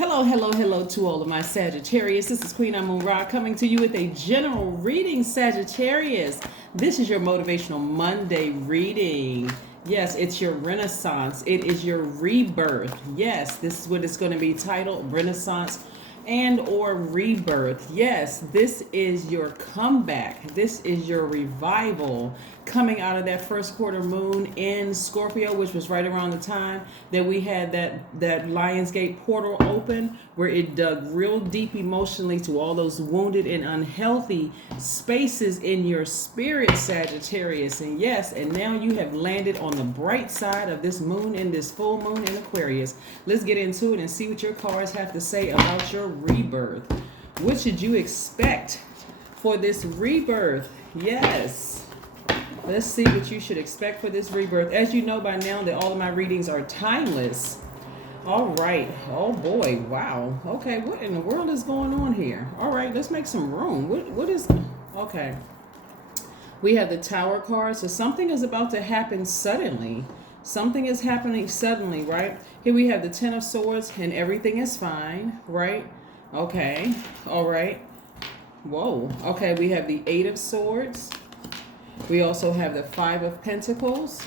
Hello, hello, hello to all of my Sagittarius. This is Queen Amun Ra coming to you with a general reading, Sagittarius. This is your Motivational Monday reading. Yes, it's your Renaissance. It is your rebirth. Yes, this is what it's going to be titled, Renaissance and or rebirth. Yes, this is your comeback. This is your revival coming out of that first quarter moon in Scorpio, which was right around the time that we had that Lionsgate portal open, where it dug real deep emotionally to all those wounded and unhealthy spaces in your spirit, Sagittarius. And yes, and now you have landed on the bright side of this moon in this full moon in Aquarius. Let's get into it and see what your cards have to say about your rebirth. What should you expect for this rebirth? Yes. Let's see what you should expect for this rebirth. As you know by now that all of my readings are timeless. All right. Oh boy. Wow. Okay. What in the world is going on here? All right. Let's make some room. What is... Okay. We have the Tower card. So something is about to happen suddenly. Something is happening suddenly, right? Here we have the Ten of Swords and everything is fine, right? Okay. All right. Whoa. Okay. We have the Eight of Swords. We also have the Five of Pentacles.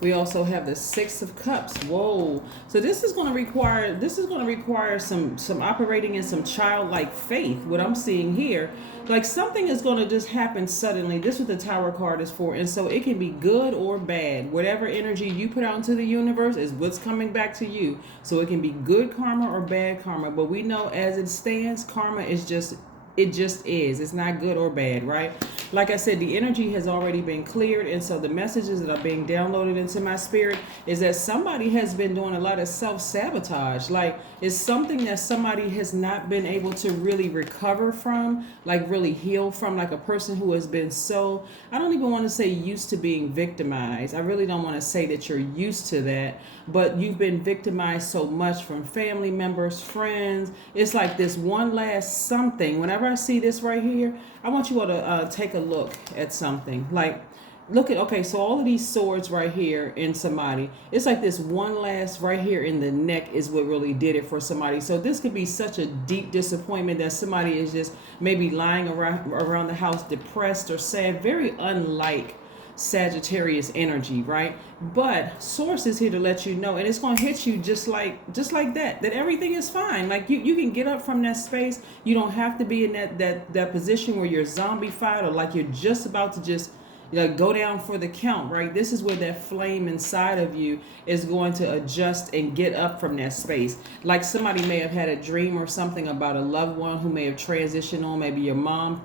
We also have the Six of Cups. Whoa. So this is going to require some operating in some childlike faith. What I'm seeing here, like something is going to just happen suddenly. This is what the Tower card is for. And so it can be good or bad. Whatever energy you put out into the universe is what's coming back to you. So it can be good karma or bad karma. But we know as it stands, karma is just... It just is. It's not good or bad, right? Like I said, the energy has already been cleared. And so the messages that are being downloaded into my spirit is that somebody has been doing a lot of self-sabotage. Like it's something that somebody has not been able to really recover from, like really heal from, like a person who has been so, I don't even want to say used to being victimized. I really don't want to say that you're used to that, but you've been victimized so much from family members, friends. It's like this one last something. Whenever I see this right here, I want you all to take a look at something. Like, look at, okay, so all of these swords right here in somebody, it's like this one last right here in the neck is what really did it for somebody. So this could be such a deep disappointment that somebody is just maybe lying around the house depressed or sad, very unlike Sagittarius energy, right? But source is here to let you know, and it's going to hit you just like that everything is fine. Like you can get up from that space. You don't have to be in that position where you're zombified or like you're just about to just go down for the count, right? This is where that flame inside of you is going to adjust and get up from that space. Like somebody may have had a dream or something about a loved one who may have transitioned on. Maybe your mom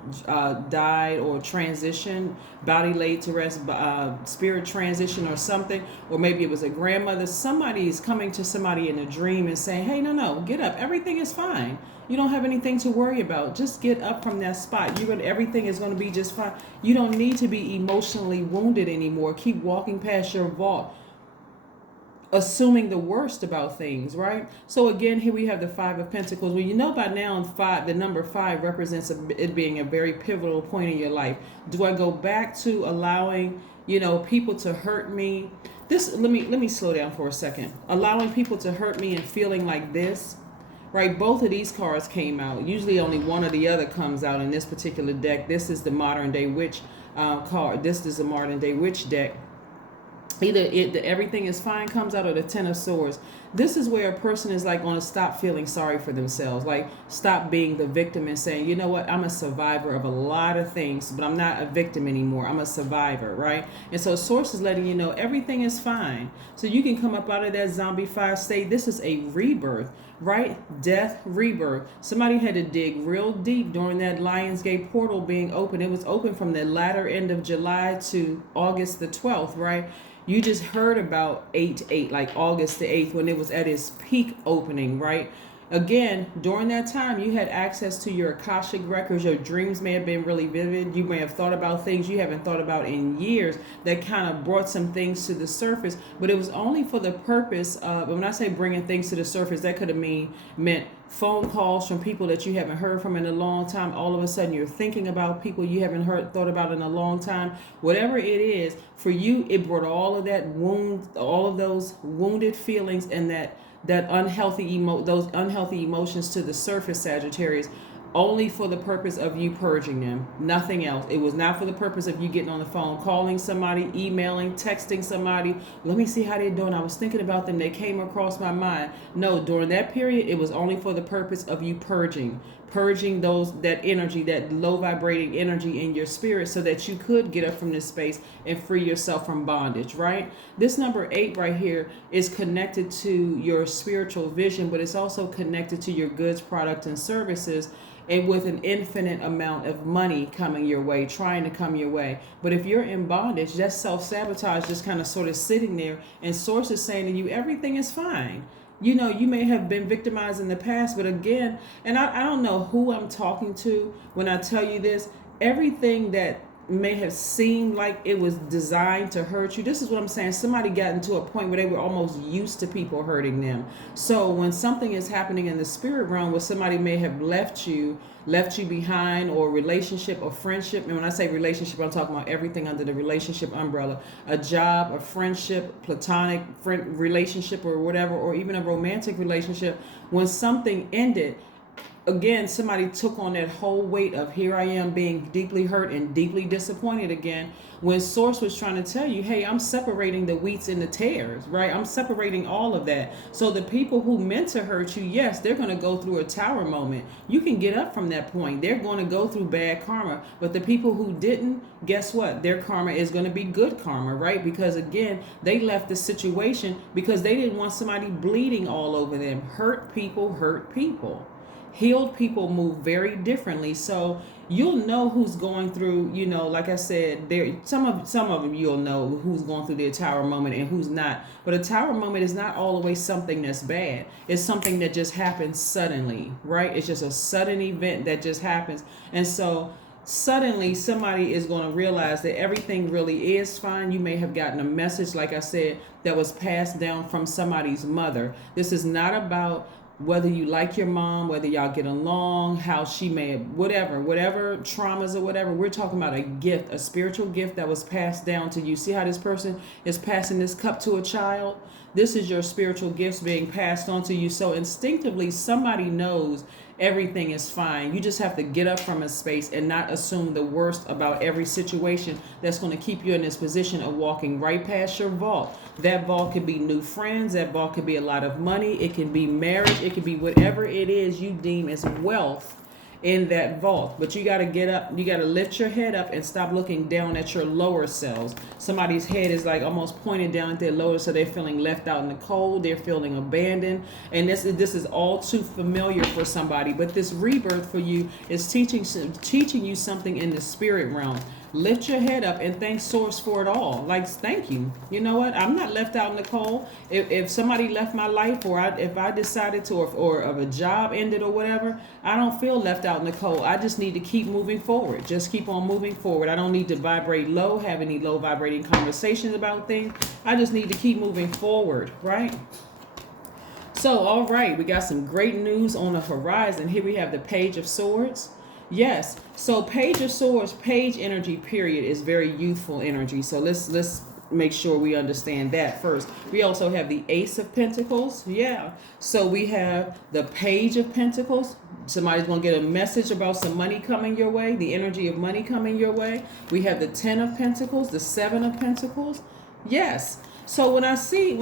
died or transitioned, body laid to rest, spirit transition or something. Or maybe it was a grandmother. Somebody is coming to somebody in a dream and saying, hey, no, get up. Everything is fine. You don't have anything to worry about. Just get up from that spot. Everything is going to be just fine. You don't need to be emotionally wounded anymore. Keep walking past your vault, assuming the worst about things, right? So again, here we have the Five of Pentacles. Well, you know by now, the number 5 represents it being a very pivotal point in your life. Do I go back to allowing, people to hurt me? Let me slow down for a second. Allowing people to hurt me and feeling like this. Right, both of these cards came out. Usually only one or the other comes out in this particular deck. This is the modern day witch card. This is the modern day witch deck. Either the everything is fine comes out, or the Ten of Swords. This is where a person is like going to stop feeling sorry for themselves, like stop being the victim and saying, you know what, I'm a survivor of a lot of things, but I'm not a victim anymore. I'm a survivor, right? And so source is letting you know everything is fine. So you can come up out of that zombified state. This is a rebirth, right? Death, rebirth. Somebody had to dig real deep during that Lionsgate portal being open. It was open from the latter end of July to August the 12th, right? You just heard about 8/8, like August the 8th, when it was at its peak opening, right? Again, during that time, you had access to your Akashic records. Your dreams may have been really vivid. You may have thought about things you haven't thought about in years that kind of brought some things to the surface. But it was only for the purpose of, when I say bringing things to the surface, that could have meant phone calls from people that you haven't heard from in a long time. All of a sudden, you're thinking about people you haven't thought about in a long time. Whatever it is, for you, it brought all of that wound, all of those wounded feelings and that that those unhealthy emotions to the surface, Sagittarius, only for the purpose of you purging them, nothing else. It was not for the purpose of you getting on the phone, calling somebody, emailing, texting somebody. Let me see how they're doing. I was thinking about them. They came across my mind. No, during that period, it was only for the purpose of you purging that energy, that low vibrating energy in your spirit, so that you could get up from this space and free yourself from bondage, right? This number 8 right here is connected to your spiritual vision, but it's also connected to your goods, product, and services, and with an infinite amount of money coming your way, trying to come your way. But if you're in bondage, that's self-sabotage, just kind of sort of sitting there, and source is saying to you, everything is fine. You know, you may have been victimized in the past, but again, and I don't know who I'm talking to when I tell you this, everything that may have seemed like it was designed to hurt you. This is what I'm saying. Somebody got into a point where they were almost used to people hurting them. So when something is happening in the spirit realm where somebody may have left you behind, or relationship or friendship, and when I say relationship, I'm talking about everything under the relationship umbrella, a job, a friendship, platonic friend relationship, or whatever, or even a romantic relationship, when something ended, again, somebody took on that whole weight of, here I am being deeply hurt and deeply disappointed again, when source was trying to tell you, hey, I'm separating the wheats and the tares, right? I'm separating all of that. So the people who meant to hurt you, yes, they're going to go through a tower moment. You can get up from that point. They're going to go through bad karma. But the people who didn't, guess what? Their karma is going to be good karma, right? Because again, they left the situation because they didn't want somebody bleeding all over them. Hurt people hurt people. Healed people move very differently. So you'll know who's going through, you know, like I said, there some of them you'll know who's going through their tower moment and who's not. But a tower moment is not always something that's bad. It's something that just happens suddenly, right? It's just a sudden event that just happens. And so suddenly somebody is going to realize that everything really is fine. You may have gotten a message, like I said, that was passed down from somebody's mother. This is not about whether you like your mom, whether y'all get along, how she may have, whatever traumas or whatever. We're talking about a gift, a spiritual gift that was passed down to you. See how this person is passing this cup to a child? This is your spiritual gifts being passed on to you. So instinctively, somebody knows everything is fine. You just have to get up from a space and not assume the worst about every situation that's going to keep you in this position of walking right past your vault. That vault could be new friends. That vault could be a lot of money. It can be marriage. It could be whatever it is you deem as wealth in that vault. But you got to get up, you got to lift your head up and stop looking down at your lower selves. Somebody's head is like almost pointed down at their lower, so they're feeling left out in the cold, they're feeling abandoned, and this is all too familiar for somebody. But this rebirth for you is teaching you something in the spirit realm. Lift your head up and thank source for it all. Like, thank you. You know what? I'm not left out in the cold. If somebody left my life, or if I decided to, or if a job ended or whatever, I don't feel left out in the cold. I just need to keep moving forward. Just keep on moving forward. I don't need to vibrate low, have any low vibrating conversations about things. I just need to keep moving forward, right? So, all right, we got some great news on the horizon. Here we have the Page of Swords. Yes, so Page of Swords, page energy, period, is very youthful energy. So let's make sure we understand that first. We also have the Ace of Pentacles. Yeah, so we have the Page of Pentacles. Somebody's going to get a message about some money coming your way, the energy of money coming your way. We have the 10 of Pentacles, the 7 of Pentacles. Yes. So when I see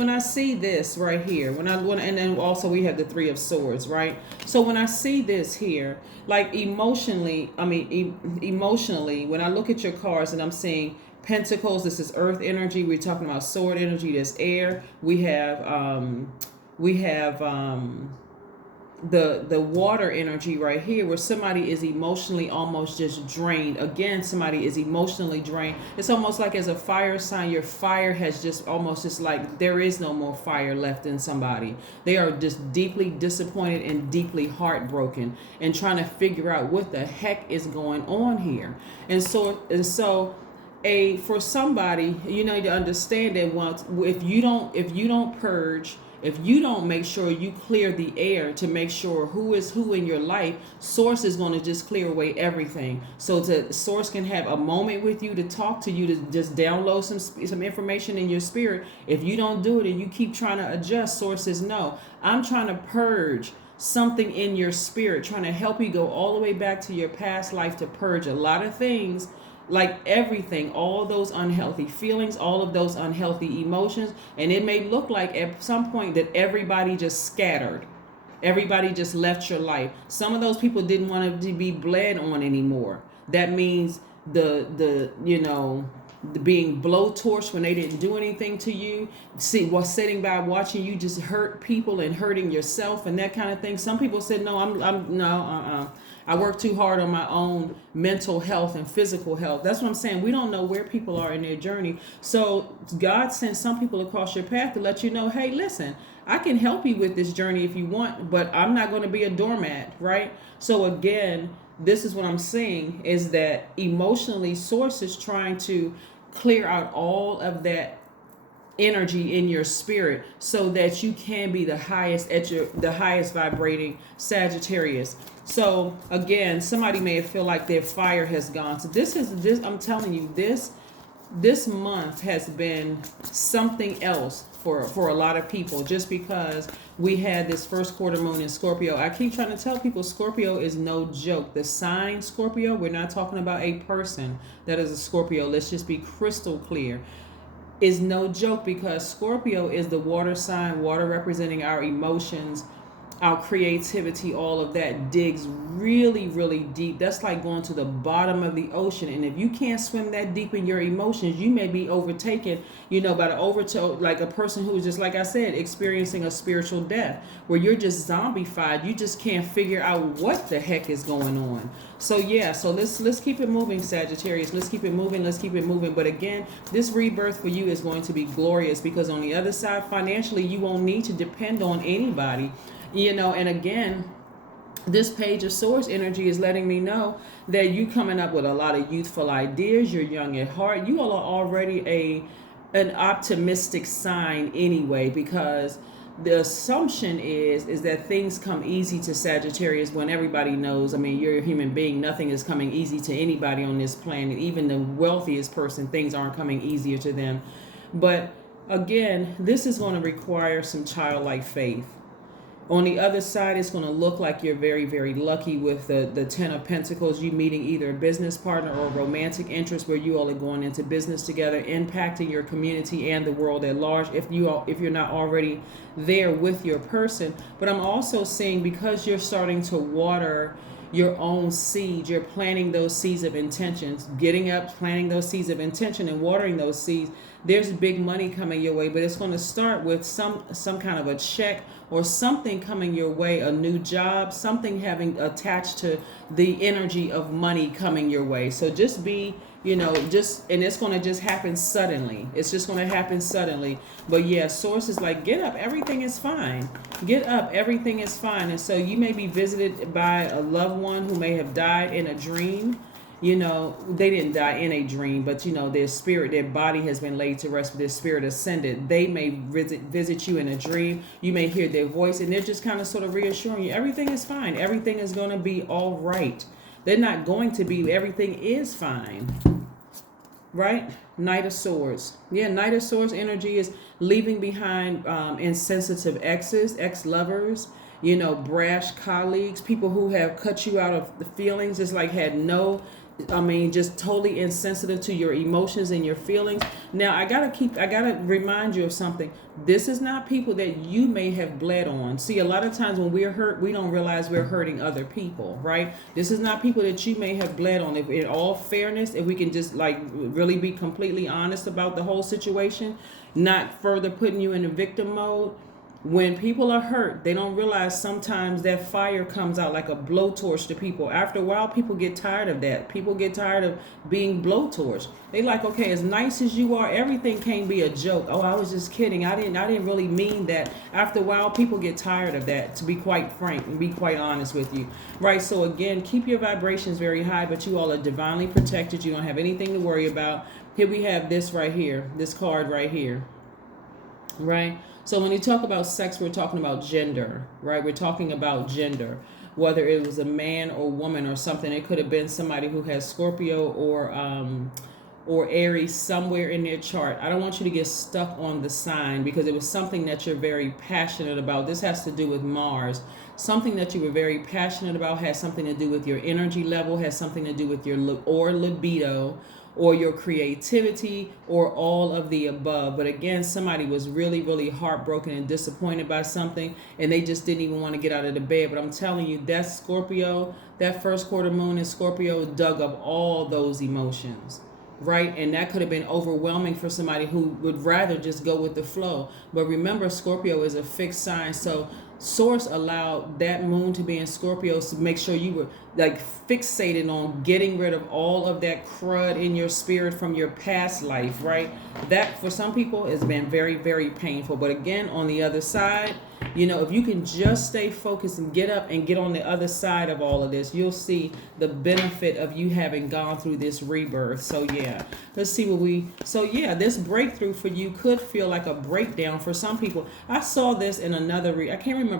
this right here, and then also we have the 3 of Swords, right? So when I see this here, like emotionally, when I look at your cards and I'm seeing Pentacles, this is earth energy. We're talking about sword energy. There's air. We have the water energy right here, where somebody is emotionally almost just drained. Again, somebody is emotionally drained. It's almost like as a fire sign, your fire has just almost just like there is no more fire left in somebody. They are just deeply disappointed and deeply heartbroken and trying to figure out what the heck is going on here. And so for somebody, you need to understand that if you don't purge if you don't make sure you clear the air to make sure who is who in your life, source is going to just clear away everything. So source can have a moment with you to talk to you, to just download some information in your spirit. If you don't do it and you keep trying to adjust, source says, no, I'm trying to purge something in your spirit, trying to help you go all the way back to your past life to purge a lot of things, like everything, all those unhealthy feelings, all of those unhealthy emotions. And it may look like at some point that everybody just scattered. Everybody just left your life. Some of those people didn't want to be bled on anymore. That means the being blowtorched when they didn't do anything to you. See, while sitting by watching you just hurt people and hurting yourself and that kind of thing. Some people said, no, I work too hard on my own mental health and physical health. That's what I'm saying. We don't know where people are in their journey. So God sent some people across your path to let you know, hey, listen, I can help you with this journey if you want, but I'm not going to be a doormat, right? So again, this is what I'm saying, is that emotionally source is trying to clear out all of that energy in your spirit so that you can be the highest the highest vibrating Sagittarius. So again, somebody may feel like their fire has gone. So this I'm telling you, this month has been something else for a lot of people, just because we had this first quarter moon in Scorpio. I keep trying to tell people Scorpio is no joke. The sign Scorpio, we're not talking about a person that is a Scorpio. Let's just be crystal clear. Is no joke, because Scorpio is the water sign, water representing our emotions, our creativity, all of that digs really, really deep. That's like going to the bottom of the ocean. And if you can't swim that deep in your emotions, you may be overtaken, by like a person who is, just like I said, experiencing a spiritual death, where you're just zombified. You just can't figure out what the heck is going on. So yeah, so let's keep it moving, Sagittarius. Let's keep it moving. But again, this rebirth for you is going to be glorious, because on the other side, financially, you won't need to depend on anybody. And again, this page of source energy is letting me know that you coming up with a lot of youthful ideas. You're young at heart. You all are already an optimistic sign anyway, because the assumption is that things come easy to Sagittarius when everybody knows. I mean, you're a human being. Nothing is coming easy to anybody on this planet. Even the wealthiest person, things aren't coming easier to them. But again, this is going to require some childlike faith. On the other side, it's going to look like you're very, very lucky with the Ten of Pentacles. You meeting either a business partner or a romantic interest, where you all are going into business together, impacting your community and the world at large, if you're not already there with your person. But I'm also seeing, because you're starting to water your own seeds, you're planting those seeds of intentions, getting up, planting those seeds of intention and watering those seeds. There's big money coming your way, but it's going to start with some kind of a check or something coming your way, a new job, something having attached to the energy of money coming your way. So just be, and it's going to just happen suddenly. It's just going to happen suddenly. But yeah, source is like, get up, everything is fine. Get up, everything is fine. And so you may be visited by a loved one who may have died in a dream. They didn't die in a dream, but their spirit, their body has been laid to rest, but their spirit ascended. They may visit you in a dream. You may hear their voice, and they're just kind of sort of reassuring you, everything is fine. Everything is going to be all right. They're not going to be, everything is fine. Right? Knight of Swords. Yeah, Knight of Swords energy is leaving behind insensitive exes, ex-lovers, brash colleagues, people who have cut you out of the feelings, just like just totally insensitive to your emotions and your feelings. Now, I gotta remind you of something. This is not people that you may have bled on. See, a lot of times when we're hurt, we don't realize we're hurting other people, right? This is not people that you may have bled on. If in all fairness, if we can just really be completely honest about the whole situation, not further putting you in a victim mode. When people are hurt, they don't realize sometimes that fire comes out like a blowtorch to people. After a while, people get tired of that. People get tired of being blowtorched. They like, okay, as nice as you are, everything can't be a joke. Oh, I was just kidding. I didn't really mean that. After a while, people get tired of that, to be quite frank and be quite honest with you. Right? So again, keep your vibrations very high, but you all are divinely protected. You don't have anything to worry about. Here we have this right here, this card right here. right? So when you talk about sex, we're talking about gender, right? We're talking about gender, whether it was a man or woman or something. It could have been somebody who has Scorpio or Aries somewhere in their chart. I don't want you to get stuck on the sign because it was something that you're very passionate about. This has to do with Mars. Something that you were very passionate about has something to do with your energy level, has something to do with your libido or your creativity or all of the above. But again, somebody was really, really heartbroken and disappointed by something and they just didn't even want to get out of the bed. But I'm telling you, that Scorpio, that first quarter moon in Scorpio dug up all those emotions. Right? And that could have been overwhelming for somebody who would rather just go with the flow. But remember, Scorpio is a fixed sign. So Source allowed that moon to be in Scorpio to make sure you were like fixated on getting rid of all of that crud in your spirit from your past life, right? That for some people has been very, very painful. But again, on the other side, you know, if you can just stay focused and get up and get on the other side of all of this, you'll see the benefit of you having gone through this rebirth. So yeah, let's see this breakthrough for you could feel like a breakdown for some people. I saw this in another I can't remember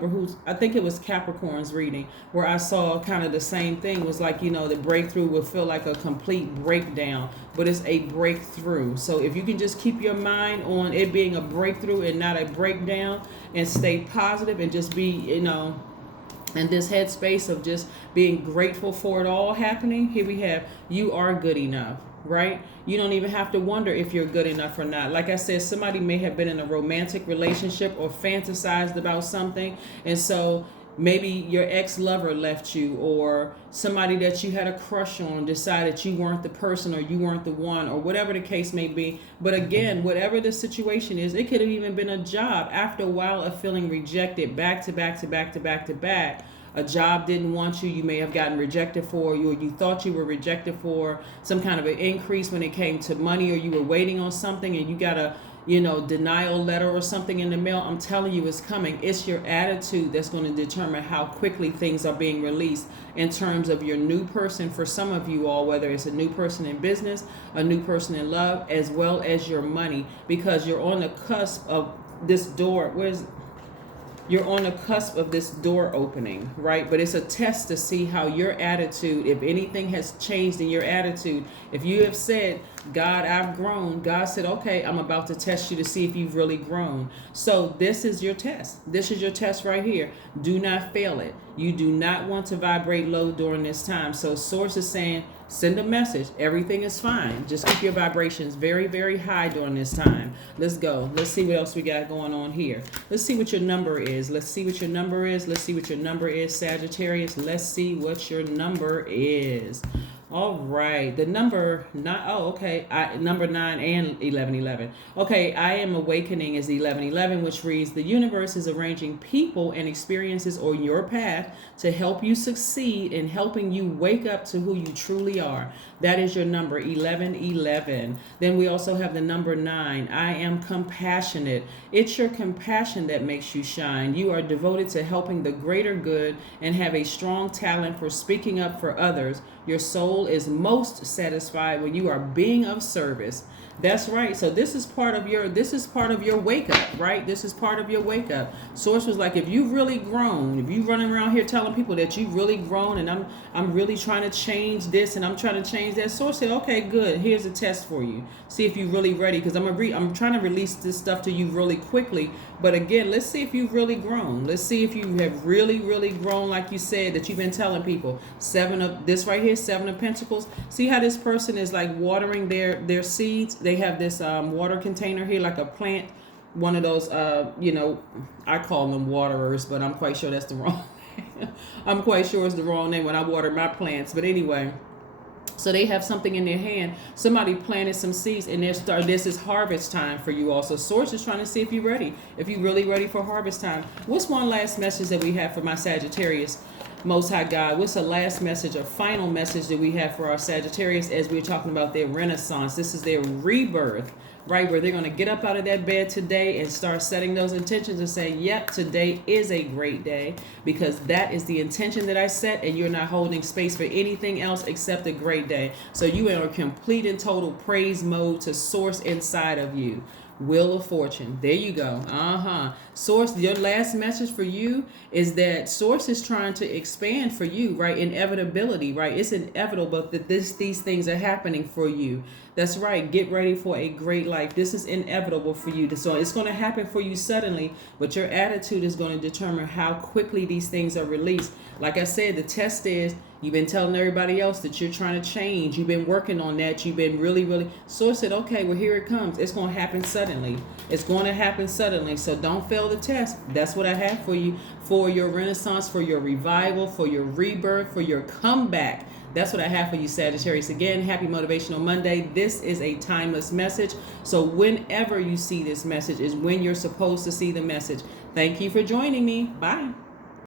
I think it was Capricorn's reading, where I saw kind of the same thing. It was like, you know, the breakthrough would feel like a complete breakdown, but it's a breakthrough. So if you can just keep your mind on it being a breakthrough and not a breakdown, and stay positive and just be, you know, in this headspace of just being grateful for it all happening. Here we have, you are good enough, right? You don't even have to wonder if you're good enough or not. Like I said, somebody may have been in a romantic relationship or fantasized about something, and so maybe your ex-lover left you, or somebody that you had a crush on decided you weren't the person or you weren't the one, or whatever the case may be. But again, whatever the situation is, it could have even been a job. After a while of feeling rejected back to back to back to back to back, a job didn't want you, you may have gotten rejected for, or you thought you were rejected for some kind of an increase when it came to money, or you were waiting on something and you got a denial letter or something in the mail. I'm telling you, it's coming. It's your attitude that's going to determine how quickly things are being released in terms of your new person. For some of you all, whether it's a new person in business, a new person in love, as well as your money, because you're on the cusp of this door. You're on the cusp of this door opening, right? But it's a test to see how your attitude, if anything has changed in your attitude. If you have said, God, I've grown, God said, okay, I'm about to test you to see if you've really grown. So this is your test. This is your test right here. Do not fail it. You do not want to vibrate low during this time. So Source is saying, send a message. Everything is fine. Just keep your vibrations very, very high during this time. Let's go. Let's see what else we got going on here. Let's see what your number is. Let's see what your number is. Let's see what your number is, Sagittarius. Let's see what your number is. All right, the number number 9 and 1111. Okay, I am awakening is 1111, which reads, the universe is arranging people and experiences on your path to help you succeed in helping you wake up to who you truly are. That is your number, 1111. Then we also have the number 9. I am compassionate. It's your compassion that makes you shine. You are devoted to helping the greater good and have a strong talent for speaking up for others. Your soul is most satisfied when you are being of service. That's right. So this is part of your wake up, right? This is part of your wake up. Source was like, if you've really grown, if you running around here telling people that you've really grown and I'm really trying to change this and I'm trying to change that. Source said, okay, good. Here's a test for you. See if you're really ready, because I'm trying to release this stuff to you really quickly. But again, let's see if you've really grown. Let's see if you have really, really grown, like you said, that you've been telling people. 7 of Pentacles. See how this person is like watering their seeds? They have this water container here, like a plant, one of those, I call them waterers, but I'm quite sure that's the wrong I'm quite sure it's the wrong name when I water my plants. But anyway, so they have something in their hand. Somebody planted some seeds and this is harvest time for you also. Source is trying to see if you're ready, if you're really ready for harvest time. What's one last message that we have for my Sagittarius? Most High God, what's the last message, a final message that we have for our Sagittarius as we're talking about their renaissance? This is their rebirth, right? Where they're going to get up out of that bed today and start setting those intentions and say, yep, today is a great day, because that is the intention that I set, and you're not holding space for anything else except a great day. So you are in complete and total praise mode to Source inside of you. Wheel of Fortune. There you go. Source, your last message for you is that Source is trying to expand for you, right? Inevitability, right? It's inevitable that these things are happening for you. That's right. Get ready for a great life. This is inevitable for you. So it's going to happen for you suddenly, but your attitude is going to determine how quickly these things are released. Like I said, the test is you've been telling everybody else that you're trying to change. You've been working on that. You've been really. Source said, okay, well, here it comes. It's going to happen suddenly. It's going to happen suddenly. So don't fail the test. That's what I have for you, for your renaissance, for your revival, for your rebirth, for your comeback. That's what I have for you, Sagittarius. Again, happy Motivational Monday. This is a timeless message. So whenever you see this message is when you're supposed to see the message. Thank you for joining me. Bye.